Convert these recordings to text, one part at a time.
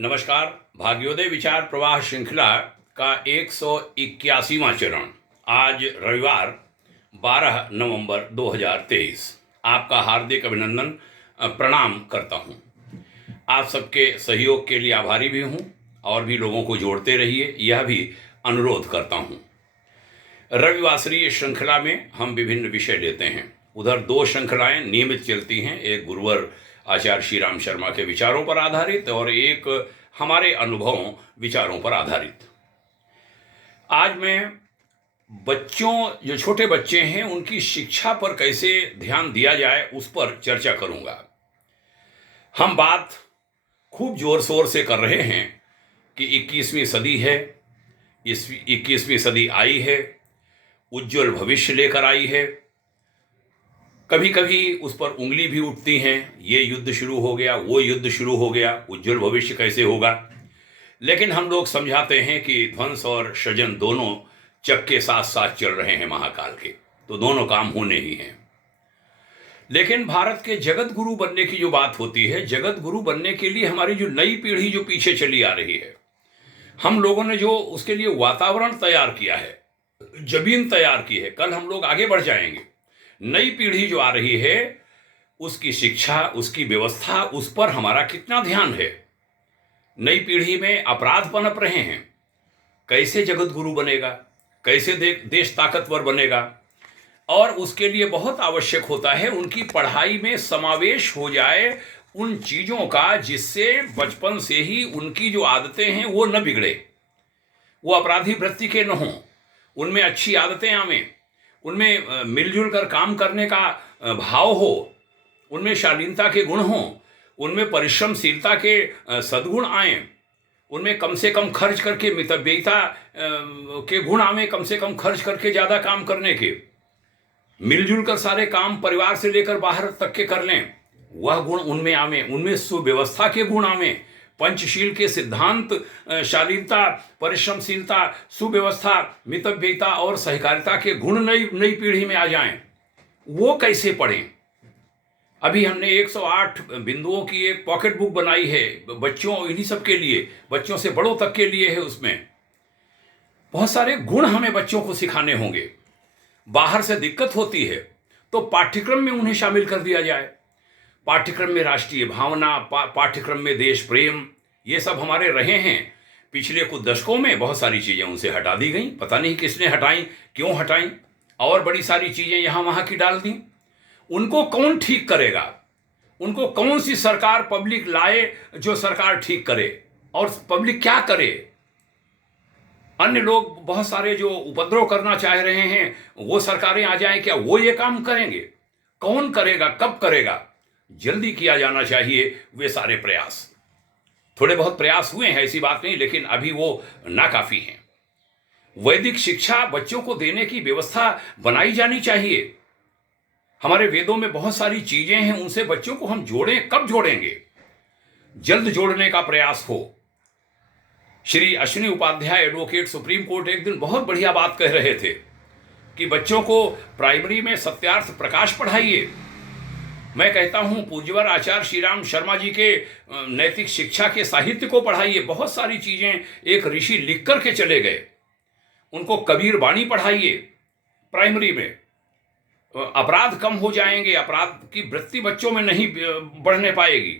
नमस्कार। भाग्योदय विचार प्रवाह श्रृंखला का 181वां चरण आज रविवार 12 नवंबर 2023। आपका हार्दिक अभिनंदन प्रणाम करता हूं। आप सबके सहयोग के लिए आभारी भी हूं और भी लोगों को जोड़ते रहिए, यह भी अनुरोध करता हूं। रविवासरीय श्रृंखला में हम विभिन्न विषय लेते हैं। उधर दो श्रृंखलाएं नियमित चलती हैं, एक गुरुवर आचार्य श्री राम शर्मा के विचारों पर आधारित और एक हमारे अनुभवों विचारों पर आधारित। आज मैं बच्चों, जो छोटे बच्चे हैं, उनकी शिक्षा पर कैसे ध्यान दिया जाए उस पर चर्चा करूंगा। हम बात खूब जोर शोर से कर रहे हैं कि 21वीं सदी है, इस 21वीं सदी आई है, उज्जवल भविष्य लेकर आई है। कभी कभी उस पर उंगली भी उठती हैं, ये युद्ध शुरू हो गया, वो युद्ध शुरू हो गया, उज्जवल भविष्य कैसे होगा। लेकिन हम लोग समझाते हैं कि ध्वंस और सृजन दोनों चक्के साथ साथ चल रहे हैं महाकाल के, तो दोनों काम होने ही हैं। लेकिन भारत के जगत गुरु बनने की जो बात होती है, जगत गुरु बनने के लिए हमारी जो नई पीढ़ी जो पीछे चली आ रही है, हम लोगों ने जो उसके लिए वातावरण तैयार किया है, जमीन तैयार की है, कल हम लोग आगे बढ़ जाएंगे। नई पीढ़ी जो आ रही है, उसकी शिक्षा, उसकी व्यवस्था, उस पर हमारा कितना ध्यान है। नई पीढ़ी में अपराध पनप रहे हैं, कैसे जगत गुरु बनेगा, कैसे देश ताकतवर बनेगा। और उसके लिए बहुत आवश्यक होता है उनकी पढ़ाई में समावेश हो जाए उन चीज़ों का जिससे बचपन से ही उनकी जो आदतें हैं वो न बिगड़े, वो अपराधी वृत्ति के न हों, उनमें अच्छी आदतें आवें, उनमें मिलजुल कर काम करने का भाव हो, उनमें शालीनता के गुण हों, उनमें परिश्रमशीलता के सद्गुण आएं, उनमें कम से कम खर्च करके मितव्ययिता के गुण आवें, कम से कम खर्च करके ज़्यादा काम करने के, मिलजुल कर सारे काम परिवार से लेकर बाहर तक के कर लें, वह गुण उनमें आवें, उनमें सुव्यवस्था के गुण आवें, पंचशील के सिद्धांत, शालीनता, परिश्रमशीलता, सुव्यवस्था, मितव्ययिता और सहकारिता के गुण नई पीढ़ी में आ जाएं। वो कैसे पढ़ें? अभी हमने 108 बिंदुओं की एक पॉकेट बुक बनाई है बच्चों, इन्हीं सब के लिए, बच्चों से बड़ों तक के लिए है। उसमें बहुत सारे गुण हमें बच्चों को सिखाने होंगे। बाहर से दिक्कत होती है तो पाठ्यक्रम में उन्हें शामिल कर दिया जाए। पाठ्यक्रम में राष्ट्रीय भावना, पाठ्यक्रम में देश प्रेम, ये सब हमारे रहे हैं। पिछले कुछ दशकों में बहुत सारी चीज़ें उनसे हटा दी गई, पता नहीं किसने हटाई, क्यों हटाई, और बड़ी सारी चीज़ें यहाँ वहाँ की डाल दी। उनको कौन ठीक करेगा? उनको कौन सी सरकार पब्लिक लाए जो सरकार ठीक करे? और पब्लिक क्या करे? अन्य लोग बहुत सारे जो उपद्रव करना चाह रहे हैं, वो सरकारें आ जाएं, क्या वो ये काम करेंगे? कौन करेगा? कब करेगा? जल्दी किया जाना चाहिए वे सारे प्रयास। थोड़े बहुत प्रयास हुए हैं, ऐसी बात नहीं, लेकिन अभी वो नाकाफी हैं। वैदिक शिक्षा बच्चों को देने की व्यवस्था बनाई जानी चाहिए। हमारे वेदों में बहुत सारी चीजें हैं, उनसे बच्चों को हम जोड़ें। कब जोड़ेंगे? जल्द जोड़ने का प्रयास हो। Shri Ashwini Upadhyay, advocate, Supreme Court, एक दिन बहुत बढ़िया बात कह रहे थे कि बच्चों को प्राइमरी में सत्यार्थ प्रकाश पढ़ाइए। मैं कहता हूं पूज्यवर आचार्य श्री राम शर्मा जी के नैतिक शिक्षा के साहित्य को पढ़ाइए। बहुत सारी चीजें एक ऋषि लिख करके चले गए, उनको कबीर वाणी पढ़ाइए प्राइमरी में। अपराध कम हो जाएंगे, अपराध की वृत्ति बच्चों में नहीं बढ़ने पाएगी।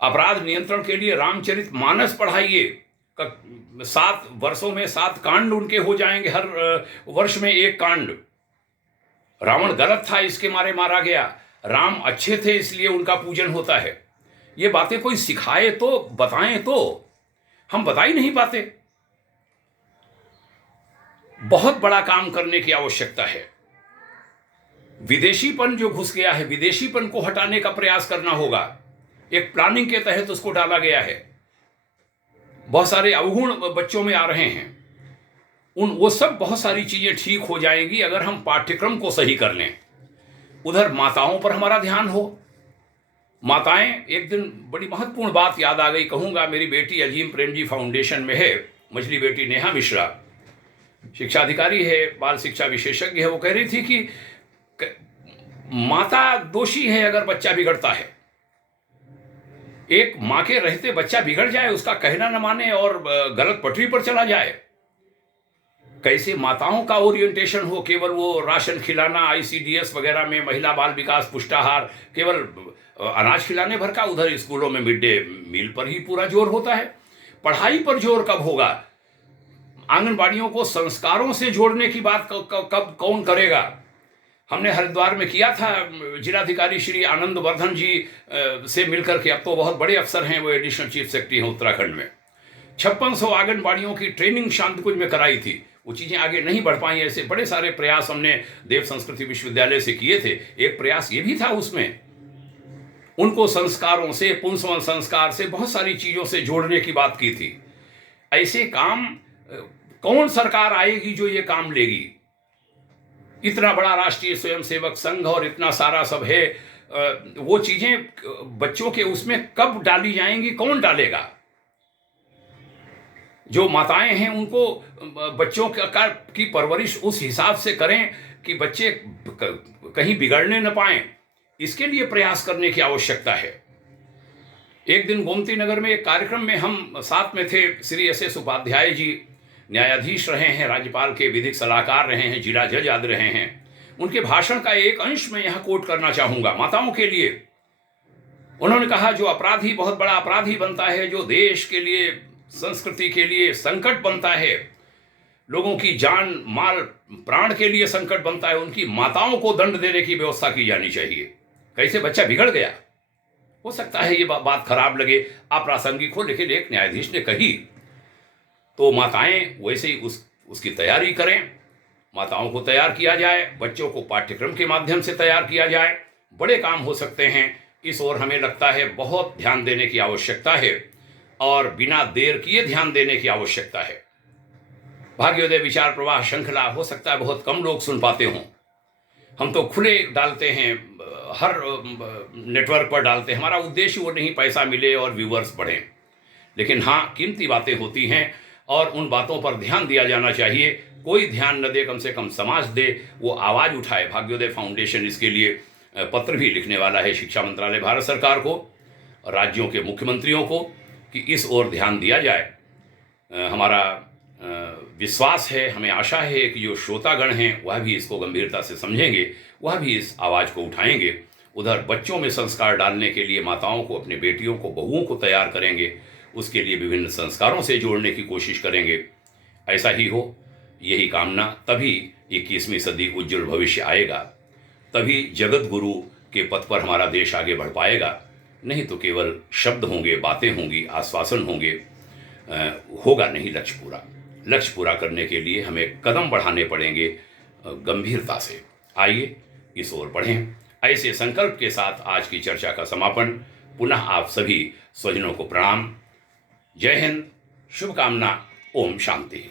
अपराध नियंत्रण के लिए रामचरित मानस पढ़ाइए। 7 वर्षों में 7 कांड उनके हो जाएंगे, हर वर्ष में एक कांड। रावण गलत था, इसके मारे मारा गया, राम अच्छे थे इसलिए उनका पूजन होता है। ये बातें कोई सिखाए तो, बताएं तो, हम बता ही नहीं पाते। बहुत बड़ा काम करने की आवश्यकता है। विदेशीपन जो घुस गया है, विदेशीपन को हटाने का प्रयास करना होगा। एक प्लानिंग के तहत उसको डाला गया है। बहुत सारे अवगुण बच्चों में आ रहे हैं, वो सब बहुत सारी चीजें ठीक हो जाएंगी अगर हम पाठ्यक्रम को सही कर लें। उधर माताओं पर हमारा ध्यान हो। माताएं, एक दिन बड़ी महत्वपूर्ण बात याद आ गई, कहूंगा। मेरी बेटी अजीम प्रेम जी फाउंडेशन में है, मछली बेटी नेहा मिश्रा शिक्षा अधिकारी है, बाल शिक्षा विशेषज्ञ है। वो कह रही थी कि माता दोषी है अगर बच्चा बिगड़ता है। एक माँ के रहते बच्चा बिगड़ जाए, उसका कहना न माने और गलत पटरी पर चला जाए। कैसे माताओं का ओरिएंटेशन हो, केवल वो राशन खिलाना, आईसीडीएस वगैरह में महिला बाल विकास पुष्टाहार, केवल अनाज खिलाने भर का, उधर स्कूलों में मिड डे मील पर ही पूरा जोर होता है। पढ़ाई पर जोर कब होगा? आंगनबाड़ियों को संस्कारों से जोड़ने की बात कब कौन करेगा? हमने हरिद्वार में किया था, जिलाधिकारी श्री आनंद वर्धन जी से मिलकर के, अब तो बहुत बड़े अफसर हैं, वो एडिशनल चीफ सेक्रेटरी हैं उत्तराखंड में। 5600 आंगनबाड़ियों की ट्रेनिंग शांतिकुंज में कराई थी। वो चीज़ें आगे नहीं बढ़ पाई। ऐसे बड़े सारे प्रयास हमने देव संस्कृति विश्वविद्यालय से किए थे। एक प्रयास ये भी था उसमें, उनको संस्कारों से, पुंसवन संस्कार से, बहुत सारी चीज़ों से जोड़ने की बात की थी। ऐसे काम कौन सरकार आएगी जो ये काम लेगी? इतना बड़ा राष्ट्रीय स्वयंसेवक संघ और इतना सारा सब है, वो चीज़ें बच्चों के उसमें कब डाली जाएंगी? कौन डालेगा? जो माताएं हैं उनको बच्चों की परवरिश उस हिसाब से करें कि बच्चे कहीं बिगड़ने न पाएं। इसके लिए प्रयास करने की आवश्यकता है। एक दिन गोमती नगर में एक कार्यक्रम में हम साथ में थे। श्री एस उपाध्याय जी न्यायाधीश रहे हैं, राज्यपाल के विधिक सलाहकार रहे हैं, जिला जज आदि रहे हैं। उनके भाषण का एक अंश मैं यहाँ कोट करना चाहूँगा माताओं के लिए। उन्होंने कहा, जो अपराधी बहुत बड़ा अपराधी बनता है, जो देश के लिए, संस्कृति के लिए संकट बनता है, लोगों की जान माल प्राण के लिए संकट बनता है, उनकी माताओं को दंड देने की व्यवस्था की जानी चाहिए। कैसे बच्चा बिगड़ गया, हो सकता है ये बात खराब लगे, अप्रासंगिक हो, लेकिन एक न्यायाधीश ने कही तो माताएं वैसे ही उसकी तैयारी करें। माताओं को तैयार किया जाए, बच्चों को पाठ्यक्रम के माध्यम से तैयार किया जाए। बड़े काम हो सकते हैं। इस ओर हमें लगता है बहुत ध्यान देने की आवश्यकता है और बिना देर किए ध्यान देने की आवश्यकता है। भाग्योदय विचार प्रवाह श्रृंखला हो सकता है बहुत कम लोग सुन पाते हों। हम तो खुले डालते हैं, हर नेटवर्क पर डालते हैं। हमारा उद्देश्य वो नहीं पैसा मिले और व्यूअर्स बढ़ें, लेकिन हाँ, कीमती बातें होती हैं और उन बातों पर ध्यान दिया जाना चाहिए। कोई ध्यान न दे, कम से कम समाज दे, वो आवाज़ उठाए। भाग्योदय फाउंडेशन इसके लिए पत्र भी लिखने वाला है शिक्षा मंत्रालय भारत सरकार को, राज्यों के मुख्यमंत्रियों को, कि इस ओर ध्यान दिया जाए। हमारा विश्वास है, हमें आशा है कि जो श्रोतागण हैं वह भी इसको गंभीरता से समझेंगे, वह भी इस आवाज़ को उठाएंगे। उधर बच्चों में संस्कार डालने के लिए माताओं को, अपने बेटियों को, बहुओं को तैयार करेंगे, उसके लिए विभिन्न संस्कारों से जोड़ने की कोशिश करेंगे। ऐसा ही हो, यही कामना। तभी 21वीं सदी उज्जवल भविष्य आएगा, तभी जगत गुरु के पथ पर हमारा देश आगे बढ़ पाएगा। नहीं तो केवल शब्द होंगे, बातें होंगी, आश्वासन होंगे, होगा नहीं लक्ष्य पूरा। लक्ष्य पूरा करने के लिए हमें कदम बढ़ाने पड़ेंगे गंभीरता से। आइए इस ओर बढ़ें। ऐसे संकल्प के साथ आज की चर्चा का समापन। पुनः आप सभी स्वजनों को प्रणाम। जय हिंद, शुभकामना, ओम शांति।